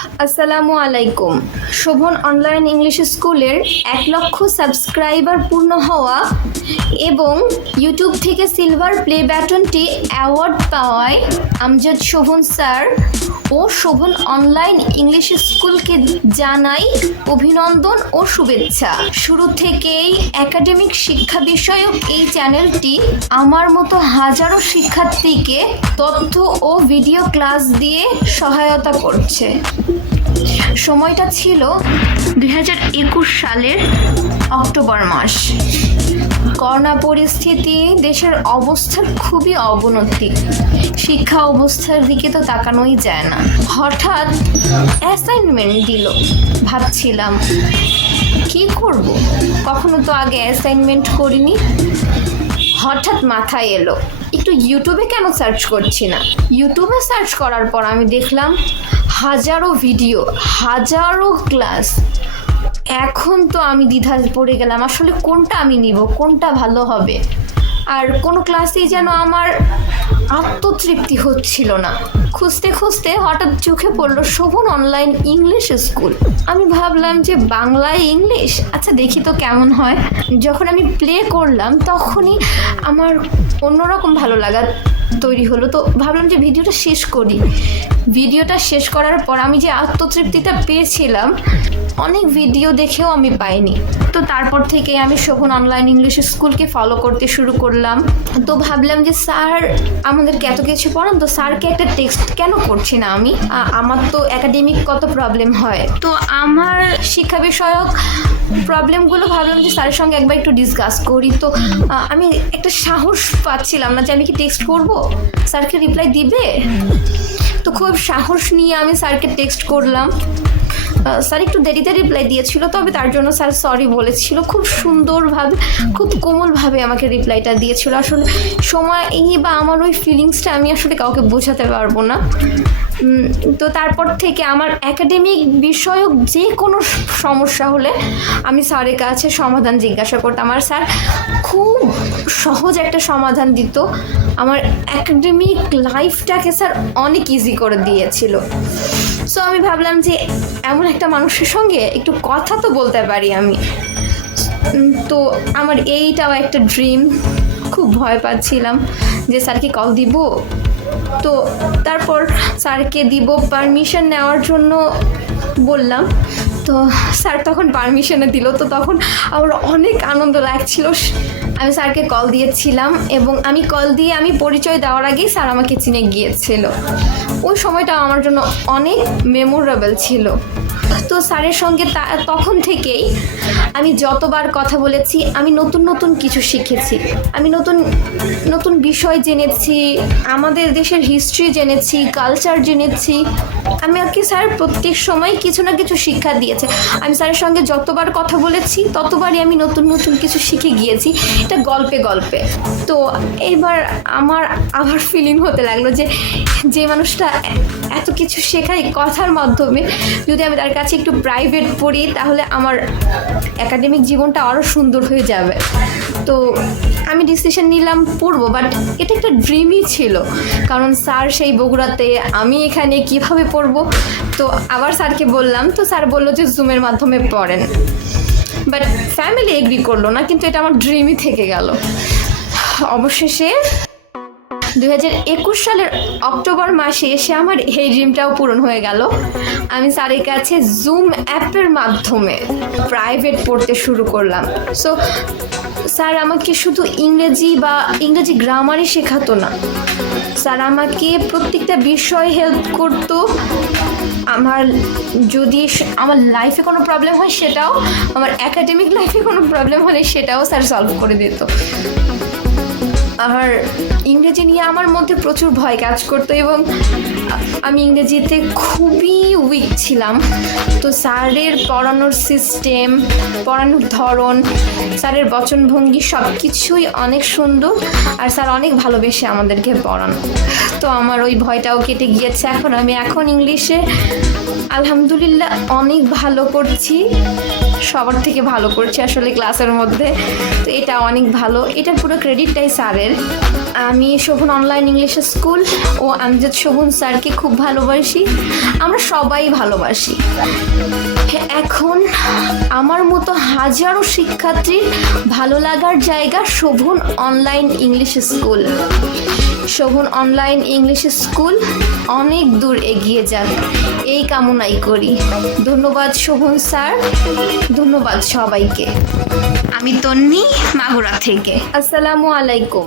আসসালামু আলাইকুম। Sovan online English স্কুলের 1 লক্ষ সাবস্ক্রাইবার পূর্ণ হওয়া এবং ইউটিউব থেকে সিলভার প্লে ব্যাটনটি অ্যাওয়ার্ড পাওয়ায় আমজাদ শোভন স্যার ও শোভন অনলাইন ইংলিশ স্কুলকে জানাই অভিনন্দন ও শুভেচ্ছা। শুরু থেকেই একাডেমিক শিক্ষা বিষয়ক এই চ্যানেলটি আমার মতো হাজারো শিক্ষার্থীকে তথ্য ও ভিডিও ক্লাস দিয়ে সহায়তা করছে। সময়টা ছিল 2021 সালের অক্টোবর মাস। করোনা পরিস্থিতি, দেশের অবস্থার খুবই অবনতি, শিক্ষা অবস্থার দিকে তো তাকানোই যায় না। হঠাৎ অ্যাসাইনমেন্ট দিল, ভাবছিলাম কি করব, কখনো তো আগে অ্যাসাইনমেন্ট করিনি। হঠাৎ মাথায় এলো একটু ইউটিউবে কেন সার্চ করছি না। ইউটিউবে সার্চ করার পর আমি দেখলাম হাজারো ভিডিও, হাজারো ক্লাস। এখন তো আমি দ্বিধায় পড়ে গেলাম, আসলে কোনটা আমি নিব, কোনটা ভালো হবে। আর কোনো ক্লাসেই যেন আমার আত্মতৃপ্তি হচ্ছিল না। খুঁজতে খুঁজতে হঠাৎ চোখে পড়লো শোভন অনলাইন ইংলিশ স্কুল। আমি ভাবলাম যে বাংলায় ইংলিশ, আচ্ছা দেখি তো কেমন হয়। যখন আমি প্লে করলাম তখনই আমার অন্যরকম ভালো লাগা তৈরি হলো। তো ভাবলাম যে ভিডিওটা শেষ করি। ভিডিওটা শেষ করার পর আমি যে আত্মতৃপ্তিটা পেয়েছিলাম অনেক ভিডিও দেখেও আমি পাইনি। তো তারপর থেকে আমি শোভন অনলাইন ইংলিশ স্কুলকে ফলো করতে শুরু করলাম। তো ভাবলাম যে স্যার আমাদেরকে এত কিছু পড়ান, তো স্যারকে একটা টেক্সট কেন করছি না আমি। আমার তো একাডেমিক কত প্রবলেম হয়, তো আমার শিক্ষা বিষয়ক প্রবলেমগুলো ভাবলাম যে স্যারের সঙ্গে একবার একটু ডিসকাস করি। তো আমি একটা সাহস পাচ্ছিলাম না যে আমি কি টেক্সট করব, স্যারকে রিপ্লাই দিবে। তো খুব সাহস নিয়ে আমি স্যারকে টেক্সট করলাম। স্যার একটু দেরিতে রিপ্লাই দিয়েছিল, তবে তার জন্য স্যার সরি বলেছিল। খুব সুন্দরভাবে, খুব কোমলভাবে আমাকে রিপ্লাইটা দিয়েছিল। আসলে সময় বা আমার ওই ফিলিংসটা আমি আসলে কাউকে বোঝাতে পারবো না। তো তারপর থেকে আমার একাডেমিক বিষয়ক যে কোনো সমস্যা হলে আমি স্যারের কাছে সমাধান জিজ্ঞাসা করতাম, আর স্যার খুব সহজ একটা সমাধান দিত। আমার একাডেমিক লাইফটাকে স্যার অনেক ইজি করে দিয়েছিল। সো আমি ভাবলাম যে এমন একটা মানুষের সঙ্গে একটু কথা তো বলতে পারি আমি। তো আমার এইটাও একটা ড্রিম। খুব ভয় পাচ্ছিলাম যে স্যারকে কল দিব। তো তারপর স্যারকে দিব, পারমিশন নেওয়ার জন্য বললাম। তো স্যার তখন পারমিশনে দিল। তো তখন আমার অনেক আনন্দ লাগছিল। আমি স্যারকে কল দিয়েছিলাম এবং আমি কল দিয়ে আমি পরিচয় দেওয়ার আগেই স্যার আমাকে চিনে গিয়েছিল। ওই সময়টা আমার জন্য অনেক মেমোরেবল ছিল। তো স্যারের সঙ্গে তখন থেকেই আমি যতবার কথা বলেছি আমি নতুন নতুন কিছু শিখেছি, আমি নতুন নতুন বিষয় জেনেছি, আমাদের দেশের হিস্ট্রি জেনেছি, কালচার জেনেছি। আমি আর কি স্যার প্রত্যেক সময় কিছু না কিছু শিক্ষা দিয়েছে। আমি স্যারের সঙ্গে যতবার কথা বলেছি ততবারই আমি নতুন নতুন কিছু শিখে গিয়েছি, এটা গল্পে গল্পে। তো এইবার আমার আবার ফিলিং হতে লাগলো যে যে মানুষটা এত কিছু শেখায় কথার মাধ্যমে, যদি আমি তার কাছে একটু প্রাইভেট পড়ি তাহলে আমার একাডেমিক জীবনটা আরও সুন্দর হয়ে যাবে। তো আমি ডিসিশন নিলাম পড়বো, বাট এটা একটা ড্রিমই ছিল। কারণ স্যার সেই বগুড়াতে, আমি এখানে কিভাবে পড়বো। তো আবার স্যারকে বললাম, তো স্যার বললো যে জুমের মাধ্যমে পড়েন। বাট ফ্যামিলি এগ্রি করলো না, কিন্তু এটা আমার ড্রিমই থেকে গেল। অবশেষে 2021 সালের অক্টোবর মাসে এসে আমার এই ড্রিমটাও পূরণ হয়ে গেল। আমি স্যারের কাছে জুম অ্যাপের মাধ্যমে প্রাইভেট পড়তে শুরু করলাম। সো স্যার আমাকে শুধু ইংরেজি গ্রামারই শেখাতো না, স্যার আমাকে প্রত্যেকটা বিষয় হেল্প করতো। যদি আমার লাইফে কোনো প্রবলেম হয় সেটাও, আমার একাডেমিক লাইফে কোনো প্রবলেম হলে সেটাও স্যার সলভ করে দিত। আর ইংরেজি নিয়ে আমার মধ্যে প্রচুর ভয় কাজ করতো এবং আমি ইংরেজিতে খুবই উইক ছিলাম। তো স্যারের পড়ানোর সিস্টেম, পড়ানোর ধরন, স্যারের বচনভঙ্গি সব কিছুই অনেক সুন্দর, আর স্যার অনেক ভালোবেসে আমাদেরকে পড়ানো। তো আমার ওই ভয়টাও কেটে গিয়েছে। এখন ইংলিশে আলহামদুলিল্লাহ অনেক ভালো করছি। সবার থেকে ভালো করছে আসলে ক্লাসের মধ্যে। তো এটা অনেক ভালো, এটার পুরো ক্রেডিটটাই স্যারের। আমি শোভন অনলাইন ইংলিশ স্কুল ও আমজাদ শোভন স্যারকে খুব ভালোবাসি, আমরা সবাই ভালোবাসি। এখন আমার মতো হাজারো শিক্ষার্থীর ভালো লাগার জায়গা Shobhan online English school. Shobhan online English school অনেক দূর এগিয়ে যাক, এই কামনাই করি। ধন্যবাদ শোভন স্যার, ধন্যবাদ সবাইকে। আমি তন্নি মাগুরা থেকে। আসসালামু আলাইকুম।